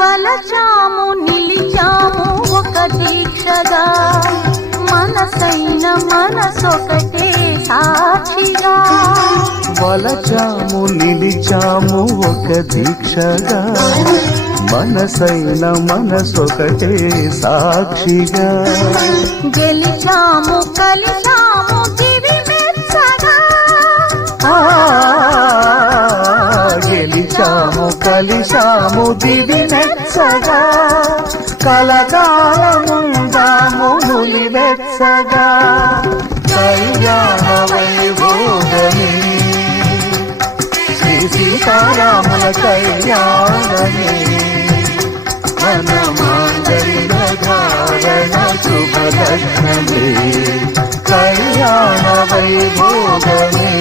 వలచాము నిలిచాము ఒక దీక్షగా, మనసైన మనసొకటే సాక్షిగా. వలచాము నిలిచాము ఒక దీక్షగా, మనసైన మనసొకటే సాక్షిగా. గెలిచాము కలిచాము దివి మెచ్చగా, గెలిచాము కలిశాము దివి మెచ్చగా. కలకాలముందాము నులి వెచ్చగా. కళ్యాణ వైభోగమే శ్రీ సీతారాముల కళ్యాణమే. మన మాంగళ్య ధారణ శుభలగ్నమే. కళ్యాణ వైభోగమే.